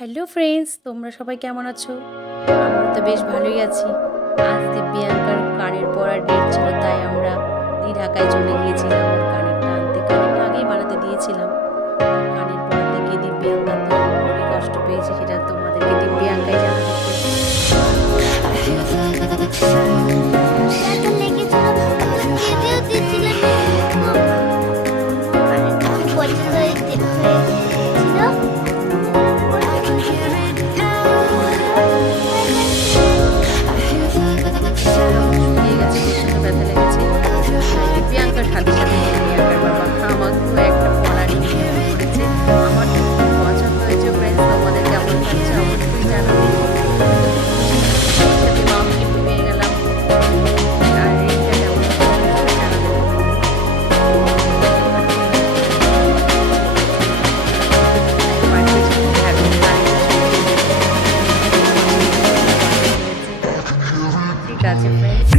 Hello friends, তোমরা সবাই কেমন আছো? আমরা তো বেশ ভালোই আছি। আজ দিব্যাঙ্কার কানের পড়ার ডেট ছিল, তাই আমরা ঢাকায় চলে গিয়েছিলাম ওর কানেরটা আনতে। কানেরটা আগেই বানাতে দিয়েছিলাম। কানের পড়াতে গিয়ে দিব্যাঙ্কা তো খুবই কষ্ট পেয়েছে, সেটা তোমাদেরকে দিব্যাঙ্কাই জানাতে ব্যথা লেগেছিল, কেঁদেও দিয়েছিলাম। খুব পছন্দ হয়েছিল। শুকিয়ে গেছে, প্রচণ্ড ব্যথা লেগেছে। দিব্যাঙ্কার সাথে সাথে দিব্যাঙ্কার বাবা আমাকেও একটা পড়া নিয়ে করেছে। আমার তো খুব পছন্দ হয়েছে ফ্রেন্ডস, তোমাদের কেমন লাগছে অবশ্যই জানাবে। সাথে মাকে একটু পেয়ে গেলাম। আর এইটা কেমন লাগছে জানাবে। ঠিক আছে ফ্রেন্ডস।